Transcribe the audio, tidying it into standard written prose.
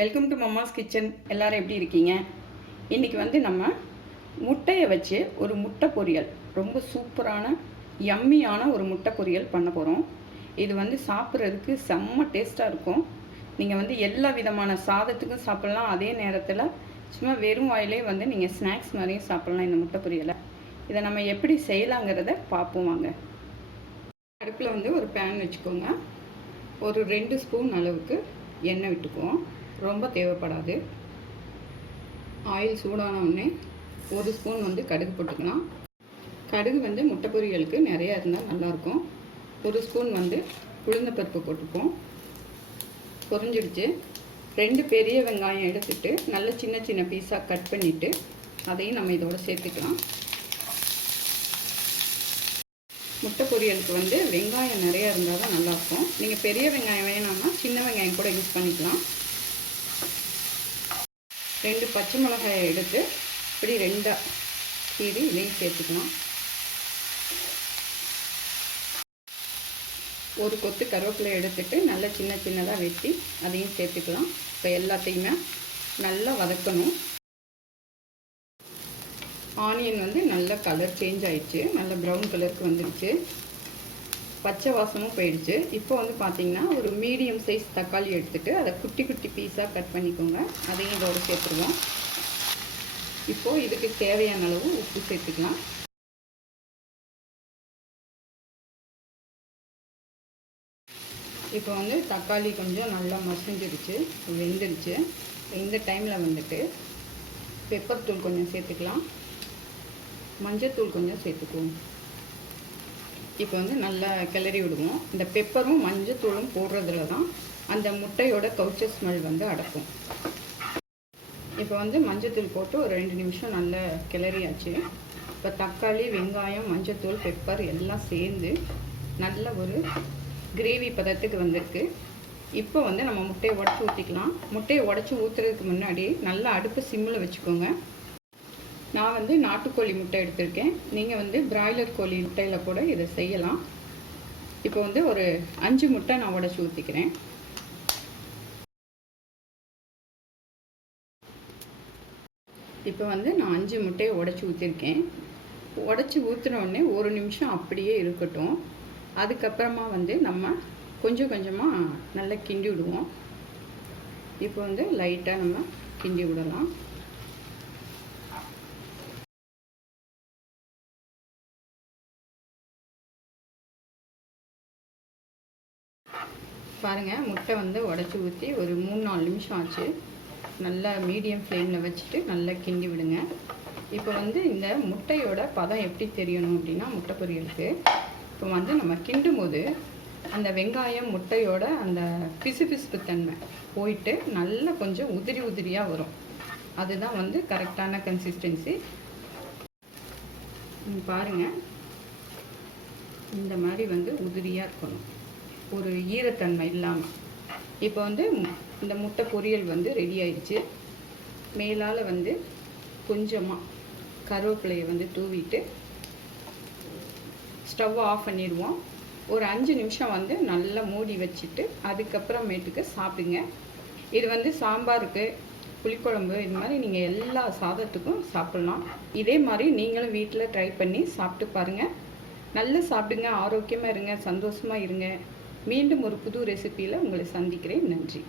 Welcome to Mamma's kitchen. எல்லோரும் எப்படி இருக்கீங்க? இன்றைக்கி வந்து நம்ம முட்டையை வச்சு ஒரு முட்டை பொரியல், ரொம்ப சூப்பரான யம்மியான ஒரு முட்டை பொரியல் பண்ண போகிறோம். இது வந்து சாப்பிட்றதுக்கு செம்ம டேஸ்ட்டாக இருக்கும். நீங்கள் வந்து எல்லா விதமான சாதத்துக்கும் சாப்பிட்லாம். அதே நேரத்தில் சும்மா வெறும் வாயிலே வந்து நீங்கள் ஸ்நாக்ஸ் மாதிரியும் சாப்பிட்லாம் இந்த முட்டை பொரியலை. இதை நம்ம எப்படி செய்யலாங்கிறத பார்ப்போம் வாங்க. அடுப்பில் வந்து ஒரு பேன் வச்சுக்கோங்க. ஒரு 2 ஸ்பூன் அளவுக்கு எண்ணெய் விட்டுக்குவோம். ரொம்ப தேவைப்படாது. ஆயில் சூடான உடனே 1 ஸ்பூன் வந்து கடுகு போட்டுக்கலாம். கடுகு வந்து முட்டை பொரியலுக்கு நிறையா இருந்தால் நல்லாயிருக்கும். 1 ஸ்பூன் வந்து உளுந்தப்பருப்பு போட்டுப்போம். பொரிஞ்சிடுச்சு. 2 பெரிய வெங்காயம் எடுத்துட்டு நல்ல சின்ன சின்ன பீஸாக கட் பண்ணிவிட்டு அதையும் நம்ம இதோட சேர்த்துக்கலாம். முட்டை பொரியலுக்கு வந்து வெங்காயம் நிறையா இருந்தால் தான் நல்லாயிருக்கும். நீங்கள் பெரிய வெங்காயம் வேணாம்னா சின்ன வெங்காயம் கூட யூஸ் பண்ணிக்கலாம். 2 பச்சை மிளகாயை எடுத்து இப்படி 2 கீறி இதையும் சேர்த்துக்கலாம். ஒரு கொத்து கருவேப்பிலை எடுத்துட்டு நல்லா சின்ன சின்னதாக வெட்டி அதையும் சேர்த்துக்கலாம். இப்போ எல்லாத்தையுமே நல்லா வதக்கணும். ஆனியன் வந்து நல்ல கலர் சேஞ்ச் ஆயிடுச்சு, நல்ல ப்ரௌன் கலருக்கு வந்துடுச்சு. பச்சை வாசமும் போயிடுச்சு. இப்போ வந்து பார்த்திங்கன்னா ஒரு மீடியம் சைஸ் தக்காளி எடுத்துகிட்டு அதை குட்டி குட்டி பீஸாக கட் பண்ணிக்கோங்க. அதையும் இதோடு சேர்த்துருவோம். இப்போது இதுக்கு தேவையான அளவு உப்பு சேர்த்துக்கலாம். இப்போ வந்து தக்காளி கொஞ்சம் நல்லா மசிஞ்சிருச்சு, வெந்துடுச்சு. இந்த டைமில் வந்துட்டு பெப்பர் தூள் கொஞ்சம் சேர்த்துக்கலாம். மஞ்சத்தூள் கொஞ்சம் சேர்த்துக்குவோம். இப்போ வந்து நல்லா கிளறி விடுவோம். இந்த பெப்பரும் மஞ்சத்தூளும் போடுறதுல தான் அந்த முட்டையோட கவுச்ச ஸ்மெல் வந்து அடக்கும். இப்போ வந்து மஞ்சத்தூள் போட்டு ஒரு 2 நிமிஷம் நல்லா கிளறியாச்சு. இப்போ தக்காளி, வெங்காயம், மஞ்சத்தூள், பெப்பர் எல்லாம் சேர்ந்து நல்ல ஒரு கிரேவி பதத்துக்கு வந்திருக்கு. இப்போ வந்து நம்ம முட்டையை உடச்சி ஊற்றிக்கலாம். முட்டையை உடச்சி ஊற்றுறதுக்கு முன்னாடி நல்லா அடுப்பு சிம்மில் வச்சுக்கோங்க. நான் வந்து நாட்டுக்கோழி முட்டை எடுத்திருக்கேன். நீங்கள் வந்து பிராய்லர் கோழி முட்டையில் கூட இதை செய்யலாம். இப்போ வந்து ஒரு 5 முட்டை நான் உடச்சி ஊற்றிக்கிறேன். இப்போ வந்து நான் 5 முட்டையை உடச்சி ஊற்றிருக்கேன். உடச்சி ஊற்றினோடனே 1 நிமிஷம் அப்படியே இருக்கட்டும். அதுக்கப்புறமா வந்து நம்ம கொஞ்சம் கொஞ்சமாக நல்லா கிண்டி விடுவோம். இப்போ வந்து லைட்டாக நம்ம கிண்டி விடலாம். பாருங்கள், முட்டை வந்து உடச்சி ஊற்றி ஒரு 3-4 நிமிஷம் ஆச்சு. நல்லா மீடியம் ஃப்ளேமில் வச்சுட்டு நல்லா கிண்டி விடுங்க. இப்போ வந்து இந்த முட்டையோட பதம் எப்படி தெரியணும் அப்படின்னா, முட்டை பொரியலுக்கு இப்போ வந்து நம்ம கிண்டும் போது அந்த வெங்காயம் முட்டையோட அந்த பிசுபிசுப்பு தன்மை போயிட்டு நல்லா கொஞ்சம் உதிரி உதிரியாக வரும். அதுதான் வந்து கரெக்டான கன்சிஸ்டன்சி. பாருங்கள், இந்த மாதிரி வந்து உதிரியாக இருக்கணும், ஒரு ஈரத்தன்மை இல்லாமல். இப்போ வந்து இந்த முட்டை பொரியல் வந்து ரெடி ஆயிடுச்சு. மேலால் வந்து கொஞ்சமாக கருவேப்பிலையை வந்து தூவிட்டு ஸ்டவ் ஆஃப் பண்ணிடுவோம். ஒரு 5 நிமிஷம் வந்து நல்லா மூடி வச்சுட்டு அதுக்கப்புறமேட்டுக்கு சாப்பிடுங்க. இது வந்து சாம்பாருக்கு, புளிக்குழம்பு, இது மாதிரி நீங்கள் எல்லா சாதத்துக்கும் சாப்பிட்லாம். இதே மாதிரி நீங்களும் வீட்டில் ட்ரை பண்ணி சாப்பிட்டு பாருங்கள். நல்லா சாப்பிடுங்க, ஆரோக்கியமாக இருங்க, சந்தோஷமாக இருங்க. மீண்டும் ஒரு புது ரெசிபியில் உங்களை சந்திக்கிறேன். நன்றி.